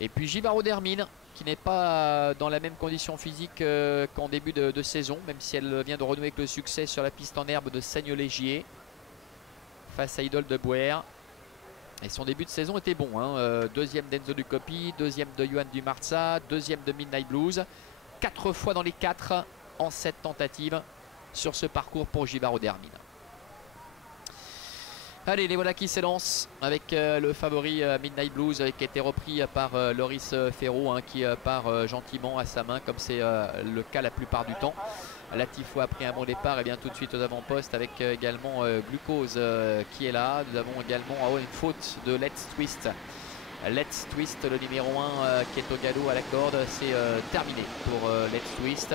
Et puis Givaro d'Hermine, qui n'est pas dans la même condition physique qu'en début de saison, même si elle vient de renouer avec le succès sur la piste en herbe de Seigne-Légier, face à Idole de Bouer. Et son début de saison était bon, hein. Deuxième d'Enzo Ducoppi, deuxième de Johan Dumarza, deuxième de Midnight Blues. 4 fois dans les 4 en 7 tentatives sur ce parcours pour Givaro d'Hermine. Allez, les voilà qui s'élancent avec le favori Midnight Blues qui a été repris par Loris Ferro, hein, qui part gentiment à sa main comme c'est le cas la plupart du temps. Latifo a pris un bon départ et bien tout de suite aux avant-postes avec également Glucose qui est là. Nous avons également une faute de Let's Twist. Let's Twist, le numéro 1 qui est au galop à la corde, c'est terminé pour Let's Twist.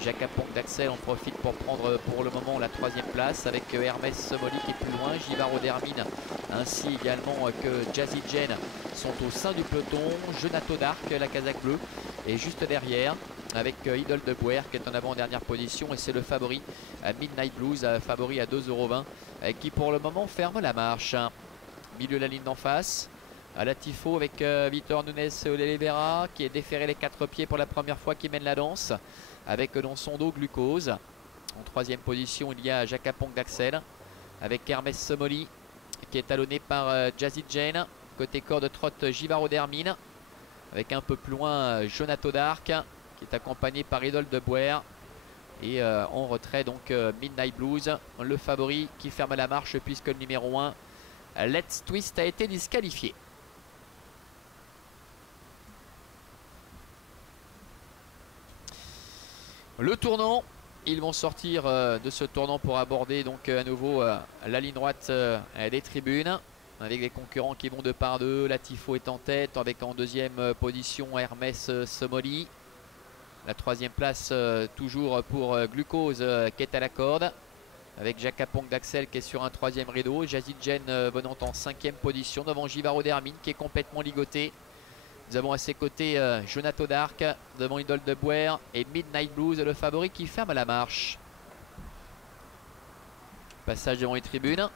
Jacques Ponk d'Axel en profite pour prendre pour le moment la 3e place avec Hermès Somoli qui est plus loin, Givaro d'Hermine ainsi également que Jazzy Jane sont au sein du peloton, Genato Dark, la casaque bleue, et juste derrière avec Idole de Bouer qui est en avant-dernière position, et c'est le favori Midnight Blues, favori à 2,20 € qui pour le moment ferme la marche. Milieu de la ligne d'en face, à la Tifo avec Vitor Nunes Oliveira qui est déféré les 4 pieds pour la première fois, qui mène la danse avec dans son dos Glucose. En 3e position il y a Jacques Ponk d'Axel avec Hermès Somoli qui est talonné par Jazzy Jane. Côté corde trotte Givaro d'Hermine avec un peu plus loin Genato Dark qui est accompagné par Idole de Bouer. Et en retrait donc Midnight Blues, le favori qui ferme la marche puisque le numéro 1 Let's Twist a été disqualifié. Le tournant, ils vont sortir de ce tournant pour aborder donc à nouveau la ligne droite des tribunes avec des concurrents qui vont 2 par 2. Latifo est en tête avec en 2e position Hermès Somoli. La 3e place toujours pour Glucose qui est à la corde avec Jacques Ponk d'Axel qui est sur un 3e rideau. Jazzy Jane venant en 5e position devant Givaro d'Hermine qui est complètement ligoté. Nous avons à ses côtés Genato Dark devant Idole de Bouer et Midnight Blues, le favori qui ferme la marche. Passage devant les tribunes.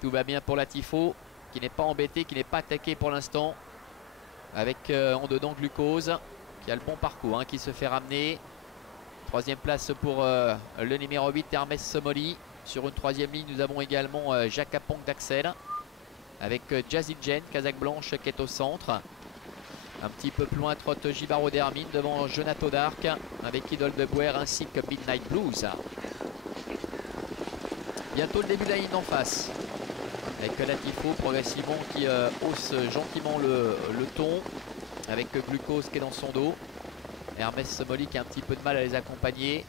Tout va bien pour Latifo qui n'est pas embêté, qui n'est pas attaqué pour l'instant. Avec en dedans Glucose qui a le bon parcours, hein, qui se fait ramener. 3e place pour le numéro 8 Hermès Somoli. Sur une 3e ligne nous avons également Jacques Ponk d'Axel avec Jazzy Jane, casaque blanche qui est au centre. Un petit peu plus loin trotte Givaro d'Hermine devant Genato Dark avec Idole de Bouer ainsi que Midnight Blues. Bientôt le début de la ligne d'en face avec Latifo progressivement qui hausse gentiment le ton avec Glucose qui est dans son dos. Hermès Somoli qui a un petit peu de mal à les accompagner.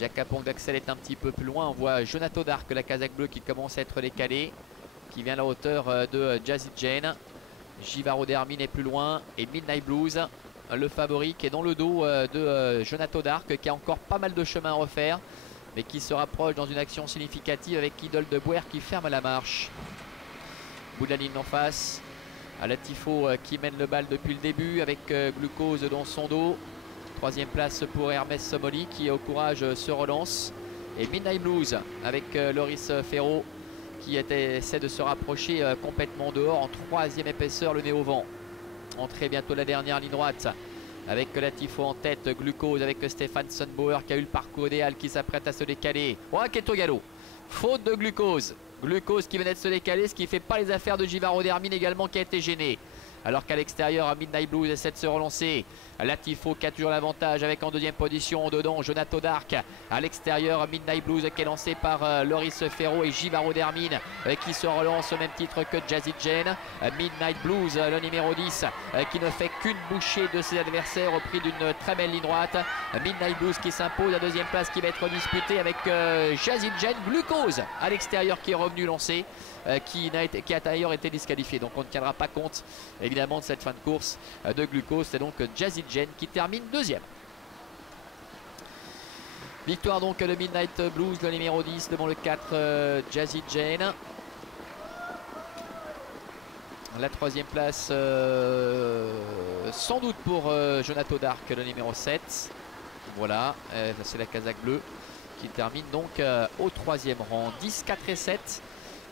Jacques Ponk d'Axel est un petit peu plus loin. On voit Genato Dark, la casaque bleue, qui commence à être décalé, qui vient à la hauteur de Jazzy Jane. Givaro d'Hermine est plus loin et Midnight Blues, le favori, qui est dans le dos de Genato Dark, qui a encore pas mal de chemin à refaire mais qui se rapproche dans une action significative avec Idole de Bouer qui ferme la marche. Bout de la ligne en face, à Latifo qui mène le bal depuis le début avec Glucose dans son dos. 3e place pour Hermès Somoli qui au courage se relance, et Midnight Blues avec Loris Ferro qui essaie de se rapprocher complètement dehors en 3e épaisseur, le nez au vent. Entrée bientôt la dernière ligne droite avec Latifo en tête, Glucose avec Stéphane Sunbauer qui a eu le parcours idéal, qui s'apprête à se décaler. Qui est au galop. Faute de Glucose. Glucose qui venait de se décaler, ce qui ne fait pas les affaires de Givaro d'Hermine également qui a été gêné. Alors qu'à l'extérieur, Midnight Blues essaie de se relancer. Latifo qui a toujours l'avantage avec en 2e position, dedans Genato Dark. À l'extérieur, Midnight Blues qui est lancé par Loris Ferro et Givaro d'Hermine qui se relance au même titre que Jazzy Jane. Midnight Blues, le numéro 10, qui ne fait qu'une bouchée de ses adversaires au prix d'une très belle ligne droite. Midnight Blues qui s'impose, la 2e place qui va être disputée avec Jazzy Jane. Glucose à l'extérieur qui est revenu lancer. Qui a d'ailleurs été disqualifié, donc on ne tiendra pas compte évidemment de cette fin de course de Glucose. C'est donc Jazzy Jane qui termine 2e. Victoire donc de Midnight Blues, le numéro 10 devant le 4 Jazzy Jane. La 3e place sans doute pour Genato Dark, le numéro 7. Voilà, c'est la casaque bleue qui termine donc au 3e rang. 10, 4 et 7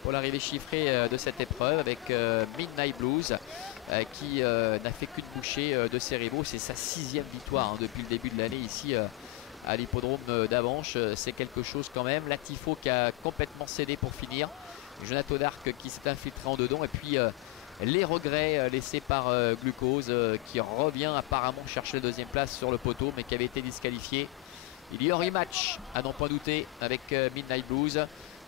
pour l'arrivée chiffrée de cette épreuve avec Midnight Blues qui n'a fait qu'une bouchée de ses rivaux. C'est sa 6e victoire depuis le début de l'année ici à l'hippodrome d'Avanches. C'est quelque chose quand même. Latifo qui a complètement cédé pour finir. Jonathan d'Arc qui s'est infiltré en dedans. Et puis les regrets laissés par Glucose qui revient apparemment chercher la 2e place sur le poteau mais qui avait été disqualifié. Il y a rematch à n'en point douter avec Midnight Blues.